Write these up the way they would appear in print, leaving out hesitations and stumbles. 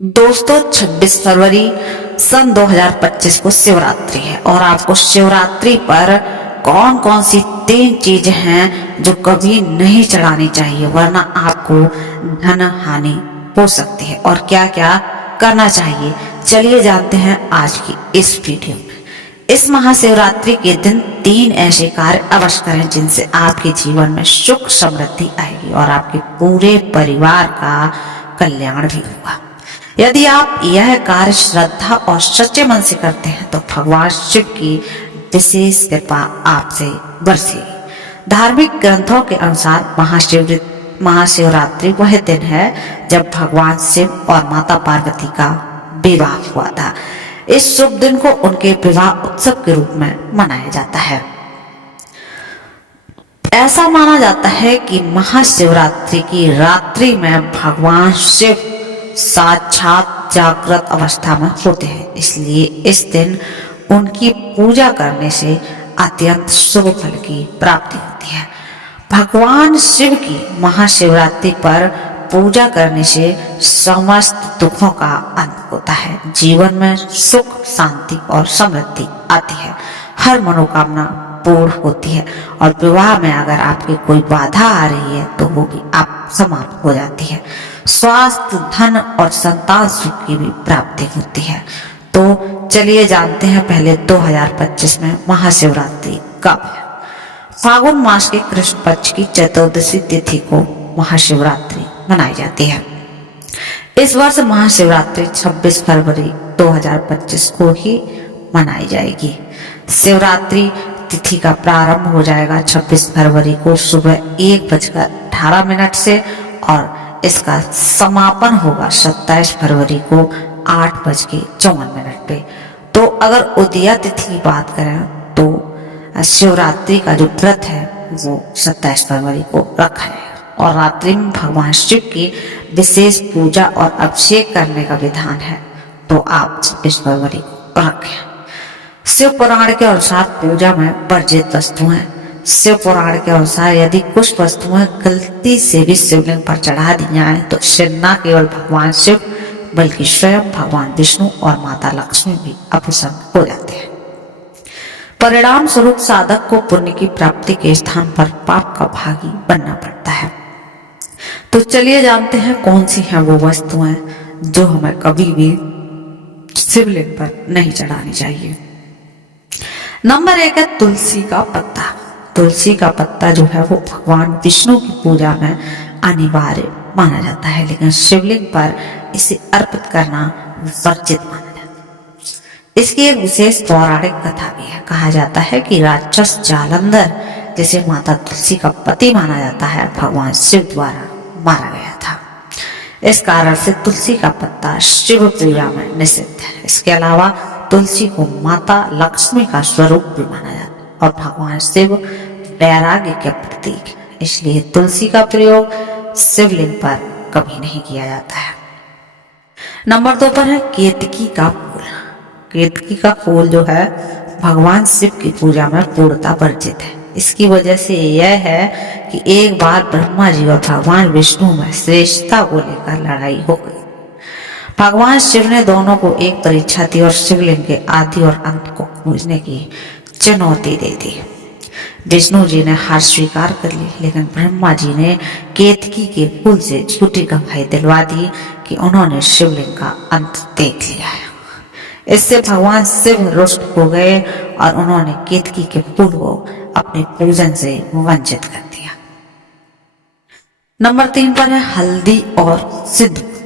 दोस्तों 26 फरवरी सन 2025 को शिवरात्रि है और आपको शिवरात्रि पर कौन कौन सी 3 चीजें हैं जो कभी नहीं चढ़ानी चाहिए वरना आपको धन हानि हो सकती है और क्या क्या करना चाहिए। चलिए जानते हैं आज की इस वीडियो में। इस महाशिवरात्रि के दिन 3 ऐसे कार्य अवश्य करें जिनसे आपके जीवन में सुख समृद्धि आएगी और आपके पूरे परिवार का कल्याण भी होगा। यदि आप यह कार्य श्रद्धा और सच्चे मन से करते हैं तो भगवान शिव की विशेष कृपा आपसे बरसेगी। धार्मिक ग्रंथों के अनुसार महाशिवरात्रि वह दिन है जब भगवान शिव और माता पार्वती का विवाह हुआ था। इस शुभ दिन को उनके विवाह उत्सव के रूप में मनाया जाता है। ऐसा माना जाता है कि महाशिवरात्रि की रात्रि में भगवान शिव साक्षात जागृत अवस्था में होते हैं, इसलिए इस दिन उनकी पूजा करने से अत्यंत शुभ फल की प्राप्ति होती है। भगवान शिव की महाशिवरात्रि पर पूजा करने से समस्त दुखों का अंत होता है, जीवन में सुख शांति और समृद्धि आती है, हर मनोकामना पूर्ण होती है और विवाह में अगर आपकी कोई बाधा आ रही है तो वो भी आप समाप्त हो जाती है। स्वास्थ्य धन और संतान सुख की भी प्राप्ति होती है। तो चलिए जानते हैं पहले 2025 में महाशिवरात्रि कब है। फागुन मास के कृष्ण पक्ष की चतुर्दशी तिथि को महाशिवरात्रि मनाई जाती है। इस वर्ष महाशिवरात्रि 26 फरवरी 2025 को ही मनाई जाएगी। शिवरात्रि तिथि का प्रारंभ हो जाएगा 26 फरवरी को सुबह 1:18 से और इसका समापन होगा 27 फरवरी को 8:54 पे। तो अगर उदया तिथि की बात करें तो शिवरात्रि का जो व्रत है वो 27 फरवरी को रखा जाएगा और रात्रि में भगवान शिव की विशेष पूजा और अभिषेक करने का विधान है, तो आप 26 फरवरी को रखें। शिव पुराण के अनुसार पूजा में वर्जित वस्तुएं। शिव पुराण के अनुसार यदि कुछ वस्तुएं गलती से भी शिवलिंग पर चढ़ा दी जाए तो न केवल भगवान शिव बल्कि स्वयं भगवान विष्णु और माता लक्ष्मी भी अप्रसन्न हो जाते हैं। परिणाम स्वरूप साधक को पुण्य की प्राप्ति के स्थान पर पाप का भागी बनना पड़ता है। तो चलिए जानते हैं कौन सी हैं वो वस्तुएं जो हमें कभी भी शिवलिंग पर नहीं चढ़ानी चाहिए। नंबर 1 है तुलसी का पत्ता। तुलसी का पत्ता जो है वो भगवान विष्णु की पूजा में अनिवार्य माना जाता है, लेकिन शिवलिंग पर इसे अर्पित करना वर्जित माना जाता है। इसकी एक विशेष पौराणिक कथा भी है। कहा जाता है कि राक्षस जालंधर जिसे माता तुलसी का पति माना जाता है भगवान शिव द्वारा मारा गया था। इस कारण से तुलसी का पत्ता शिव पूजा में निषिद्ध है। इसके अलावा तुलसी को माता लक्ष्मी का स्वरूप भी माना जाता है और भगवान शिव वैराग्य के प्रतीक, इसलिए तुलसी का प्रयोग शिवलिंग पर कभी नहीं किया जाता है। नंबर 2 पर है केतकी का फूल। केतकी का फूल जो है भगवान शिव की पूजा में पूर्णतः वर्जित है। इसकी वजह से यह है कि एक बार ब्रह्मा जी और भगवान विष्णु में श्रेष्ठता को लेकर लड़ाई हो गई। भगवान शिव ने दोनों को एक परीक्षा दी और शिवलिंग के आदि और अंत को खोजने की चुनौती दे दी। विष्णु जी ने हार स्वीकार कर ली, लेकिन ब्रह्मा जी ने केतकी के फूल से झूठी गवाही दिलवा दी कि उन्होंने शिवलिंग का अंत देख लिया है। इससे भगवान शिव रुष्ट हो गए और उन्होंने केतकी के फूल को अपने पूजन से वंचित कर दिया। नंबर 3 पर है हल्दी और सिंदूर।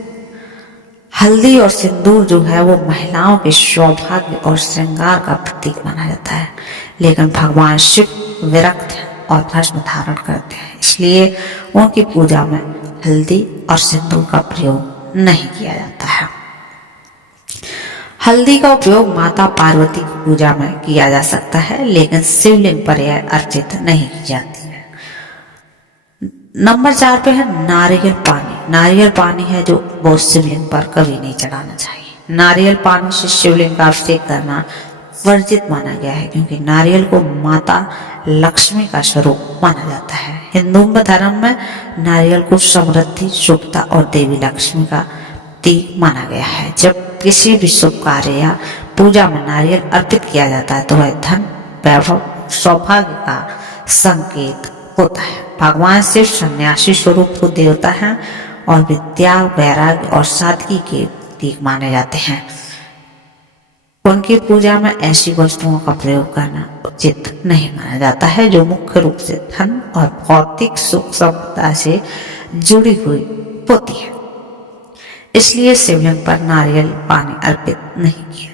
हल्दी और सिंदूर जो है वो महिलाओं के सौभाग्य और श्रृंगार का प्रतीक माना जाता है, लेकिन भगवान शिव विरक्त हैं और भस्म धारण करते हैं, इसलिए उनकी पूजा में हल्दी और सिंदूर का प्रयोग नहीं किया जाता है। हल्दी का उपयोग माता पार्वती की पूजा में किया जा सकता है, लेकिन शिवलिंग पर यह अर्चित नहीं की जाती है। नंबर 4 पे है नारियल पानी। नारियल पानी है जो वो शिवलिंग पर कभी नहीं चढ़ाना चाहिए। नारियल पानी से शिवलिंग का अभिषेक करना वर्जित माना गया है, क्योंकि नारियल को माता लक्ष्मी का स्वरूप माना जाता है। हिंदू धर्म में नारियल को समृद्धि, शुभता और देवी लक्ष्मी का प्रतीक माना गया है। जब किसी भी शुभ कार्य या पूजा में नारियल अर्पित किया जाता है तो वह धन, वैभव, सौभाग्य का संकेत होता है। भगवान शिव सन्यासी स्वरूप को देवता है और वे त्याग, वैराग्य और सादगी के प्रतीक माने जाते हैं। उनकी पूजा में ऐसी वस्तुओं का प्रयोग करना उचित नहीं माना जाता है जो मुख्य रूप से धन और भौतिक सुख संपदा से जुड़ी हुई होती है। इसलिए शिवलिंग पर नारियल पानी अर्पित नहीं किया।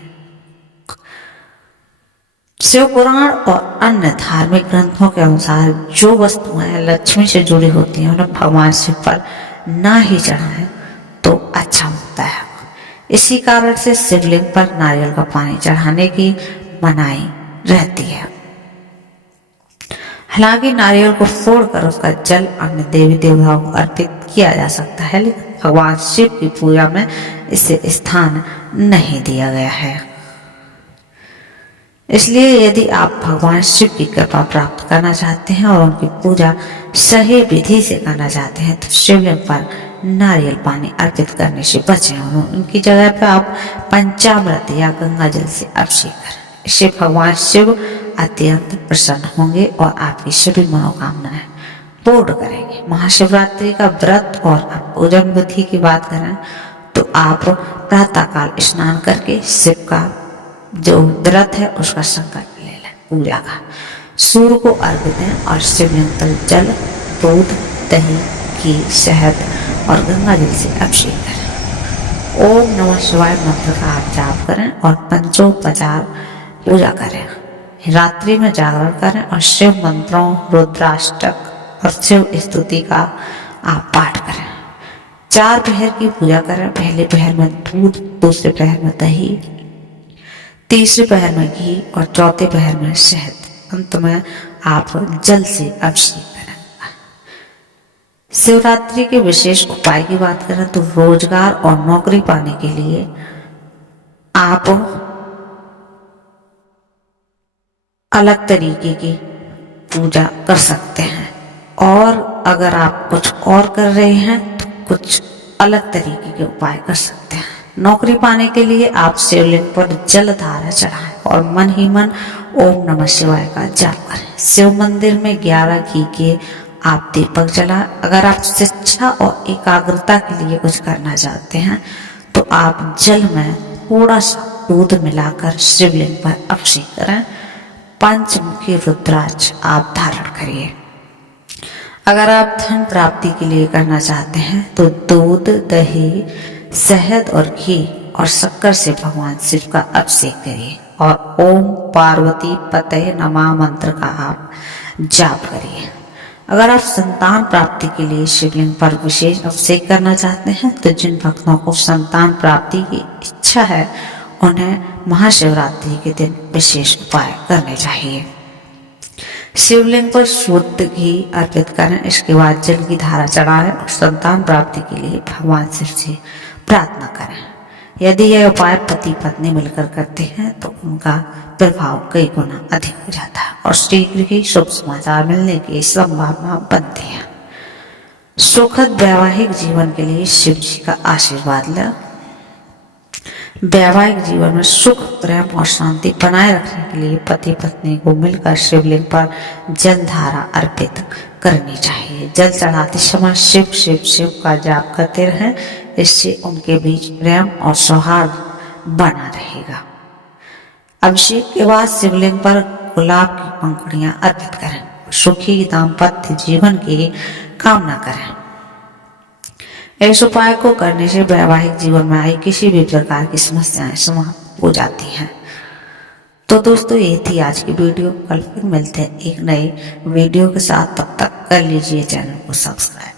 शिव पुराण और अन्य धार्मिक ग्रंथों के अनुसार जो वस्तुएं लक्ष्मी से जुड़ी होती हैं उन्हें भगवान शिव पर ना ही चढ़ाएं तो अच्छा होता है। इसी कारण से शिवलिंग पर नारियल का पानी चढ़ाने की मनाही रहती है। हालांकि नारियल को फोड़कर उसका जल अन्य देवी देवताओं को अर्पित किया जा सकता है, लेकिन भगवान शिव की पूजा में इसे स्थान नहीं दिया गया है। इसलिए यदि आप भगवान शिव की कृपा प्राप्त करना चाहते हैं और उनकी पूजा सही विधि से करना चाहते हैं तो शिवलिंग पर नारियल पानी अर्पित करने से बचें और उनकी जगह पर आप पंचामृत या गंगा जल से अभिषेक करें। इससे भगवान शिव अत्यंत प्रसन्न होंगे और आपकी सभी मनोकामनाएं पूर्ण करेंगे। महाशिवरात्रि का व्रत और पूजन विधि की बात करें तो आप प्रातःकाल स्नान करके शिव का जो व्रत है उसका संकल्प ले लें पूजा का। सूर्य को अर्घ्य दें और शिवलिंग पर जल, दूध, दही, घी, शहद और गंगा जल से अभिषेक करें। ओम नमः शिवाय मंत्र का आप जाप करें और पंचोपचार पूजा करें। रात्रि में जागरण करें और शिव मंत्रों, रुद्राष्टक और शिव स्तुति का आप पाठ करें। 4 पहर की पूजा करें। पहले पहर में दूध, दूसरे पहर में दही, तीसरे पहर में घी और चौथे पहर में शहद। अंत में आप जल से अभिषेक करें। शिवरात्रि के विशेष उपाय की बात करें तो रोजगार और नौकरी पाने के लिए आप अलग तरीके की पूजा कर सकते हैं और अगर आप कुछ और कर रहे हैं तो कुछ अलग तरीके के उपाय कर सकते हैं। नौकरी पाने के लिए आप शिवलिंग पर जल धारा चढ़ाएं और मन ही मन ओम नमः शिवाय का जाप करें। शिव मंदिर में 11 घी के आप दीपक जलाएं। अगर आप शिक्षा और एकाग्रता के लिए कुछ करना चाहते हैं तो आप जल में थोड़ा सा दूध मिलाकर शिवलिंग पर अभिषेक करें। पंचमुखी रुद्राक्ष आप धारण करिए। अगर आप धन प्राप्ति के लिए करना चाहते हैं तो दूध, दही, शहद और घी और शक्कर से भगवान शिव का अभिषेक करिए और ओम पार्वती पतये नमः मंत्र का आप जाप करिए। अगर आप संतान प्राप्ति के लिए शिवलिंग पर विशेष अभिषेक करना चाहते हैं तो जिन भक्तों को संतान प्राप्ति की इच्छा है उन्हें महाशिवरात्रि के दिन विशेष उपाय करने चाहिए। शिवलिंग पर शुद्ध घी अर्पित करें। इसके बाद जल की धारा चढ़ाएं और संतान प्राप्ति के लिए भगवान शिव से प्रार्थना करें। यदि यह उपाय पति पत्नी मिलकर करते हैं तो उनका प्रभाव कई गुना अधिक हो जाता है और शीघ्र ही शुभ समाचार मिलने की संभावना बनती है। सुखद वैवाहिक जीवन के लिए शिव जी का आशीर्वाद लें। वैवाहिक जीवन में सुख, प्रेम और शांति बनाए रखने के लिए पति पत्नी को मिलकर शिवलिंग पर जल धारा अर्पित करनी चाहिए। जल चढ़ाते समय शिव शिव शिव का जाप करते रहें। इससे उनके बीच प्रेम और सौहार्द बना रहेगा। अभिषेक के बाद शिवलिंग पर गुलाब की पंखुड़ियां अर्पित करें। सुखी दाम्पत्य जीवन की कामना करें। इस उपाय को करने से वैवाहिक जीवन में आई किसी भी प्रकार की समस्याएं समाप्त हो जाती हैं। तो दोस्तों ये थी आज की वीडियो। कल फिर मिलते हैं एक नए वीडियो के साथ। तब तक कर लीजिए चैनल को सब्सक्राइब।